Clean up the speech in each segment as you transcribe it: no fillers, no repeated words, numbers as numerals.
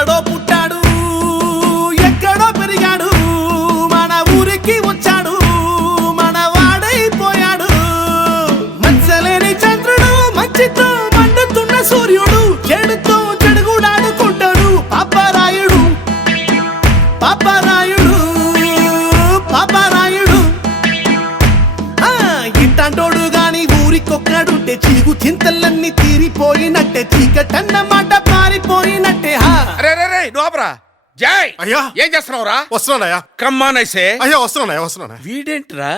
ఎక్కడో పుట్టాడు ఎక్కడో పెరిగాడు మన ఊరికి వచ్చాడు మన వాడైపోయాడు మంచలేని చంద్రుడు మంచితో మండుతున్న సూర్యుడు చెడుతో చెడుగుడాడుకుంటాడు పాపరాయుడు పాపరాయుడు పాపరాయుడు ఇట్టంటోడు గాని ఊరికొక్కడుంటే చీగు చింతలన్నీ తీరిపోయినట్టే చీకటన్నమాట పారిపోయినట్టే జై అయ్యా ఏం చేస్తున్నావురా? వస్తున్నానయ్యా. కమ్మానైసే అయ్యా వస్తున్నా. వీడేంట్రా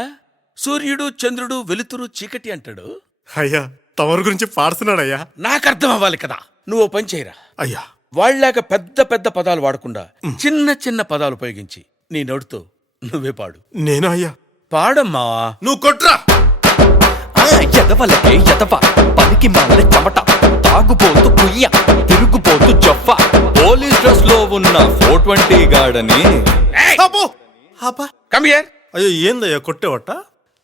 సూర్యుడు చంద్రుడు వెలుతురు చీకటి అంటాడు? అయ్యా తమరి గురించి పాడుతున్నాడయ్యా. నాకు అర్థం అవ్వాలి కదా. నువ్వు పని చేయరా అయ్యా. వాళ్ళలాగా పెద్ద పెద్ద పదాలు వాడకుండా చిన్న చిన్న పదాలు ఉపయోగించి నీ నోటితో నువ్వే పాడు. నేను అయ్యా పాడమ్మా. నువ్వు కొట్రా. ఎదవలకే ఎదవ పనికి మాల చెమట తాగుపోతూ కుయ్య తిరుగుపోతూ జఫ పోలీస్ డ్రెస్ లో ఉన్న 420 గాడని కమ్ హియర్. అయ్యో ఏందయ్యా కొట్టేవట?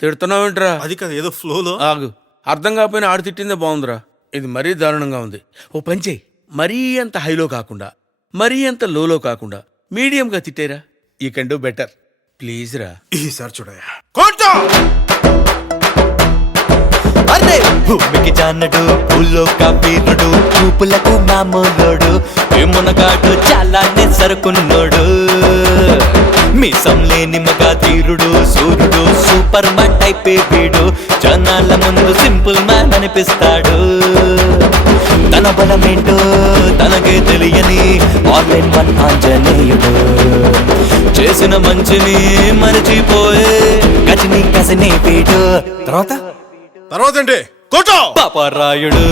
తిడుతున్నావేంట్రా? అది కదా ఏదో ఫ్లోలో. ఆగు, అర్థం కాకపోయినా ఆడు తిట్టిందే బాగుందిరా. ఇది మరీ దారుణంగా ఉంది. ఓ పని చేయి, మరీ అంత హైలో కాకుండా మరీ అంత లోలో కాకుండా మీడియంగా తిట్టేరా. You can do better please రా. ఈసారి చూడయ్యా కొట్టా. అరే భూమికి జానడు భూలోక వీరుడు చూపులకు మామూలుడు మునగాడు చాలానే సరుకున్నోడు మీసం లేని మగ తీరుడు సూర్యుడు సూపర్ మ్యాన్ టైప్ వీడు జనాల ముందు సింపుల్ మ్యాన్ అనిపిస్తాడు తన బలమేంటో తనకే తెలియని ఆన్లైన్ వన్ ఆంజనేయుడు చేసిన మంచిని మరచిపోయే గజని కసిని వీడు తర్వాత ఏంటి? కొట్టో. పాపరాయుడు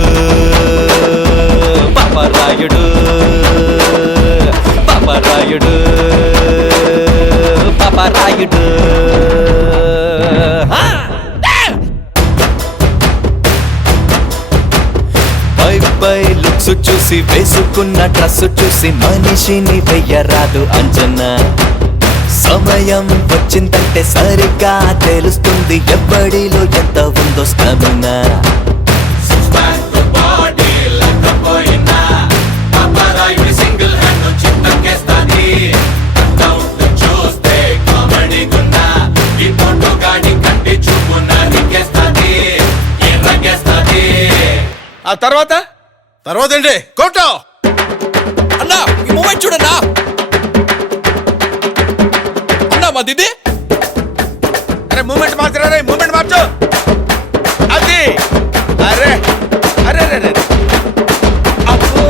పాపరాయుడు పాపరాయుడు పాపరాయుడు పై లుక్స్ చూసి వేసుకున్న డ్రెస్ చూసి మనిషిని వెయ్యరాదు అంచనా సమయం వచ్చిందంటే సరిగ్గా తెలుస్తుంది ఎవ్వడిలో ఎంత ఉందో స్టామినా ఆ తర్వాత ఏంటి? కొట్టో. అన్నా ఈ మూమెంట్ చూడన్నా అన్నా మా దిది. అరే మూమెంట్ మార్చరా రే, మూమెంట్ మార్చు. అది అరే అరే అరే అబ్బో.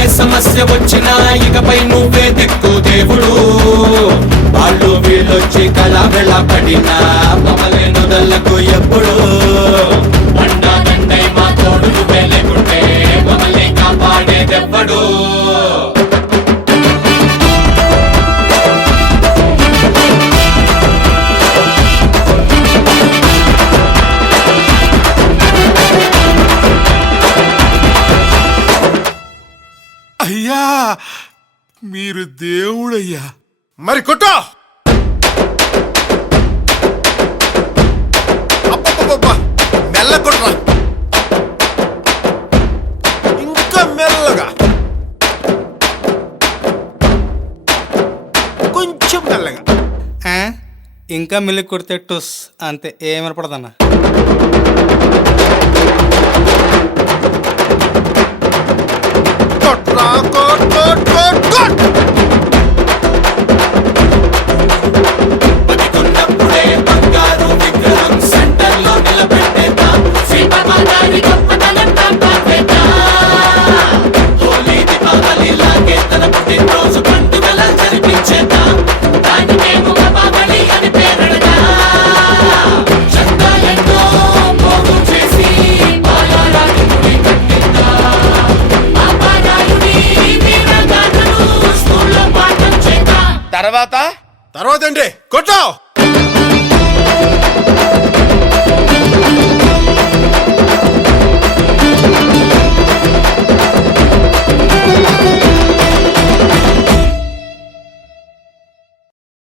ఏ సమస్య వచ్చినా ఇకపై నువ్వే దిక్కు దేవుడు వాళ్ళు వీళ్ళొచ్చి కళ పడినా మమ్మల్ని నుదలకు ఎప్పుడు అండాదండై మా తోడు నువ్వే లేకుంటే మమ్మల్ని కాపాడేదెవ్వడు. అయ్యా మీరు దేవుడయ్యా. మరి కొట్టో. మెల్ల కొట్రా. ఇంకా మెల్లగా, కొంచెం మెల్లగా. ఇంకా మిల్లి కొడితే టుస్ అంతే, ఏమనపడదన్నా. బతికున్నప్పుడే బంగారు విగ్రహం సెంటర్ లో నిలబెట్టేద్దాం. శ్రీపరమాచారి గొప్పతనం కాపాడేద్దాం. హోలీ దీపావళి లాగే తన పుట్టినరోజు పండుగలా జరిపించేద్దాం. దాన్ని మేము దీపావళి అని పేరెడదాం. చందాలెన్నో పోగు చేసి బాలరాజు గుడి కట్టిద్దాం. పాపారాయుడి వీరగాథను స్కూల్లో పాఠం చేద్దాం. తర్వాత ఏంటి? కొట్టో.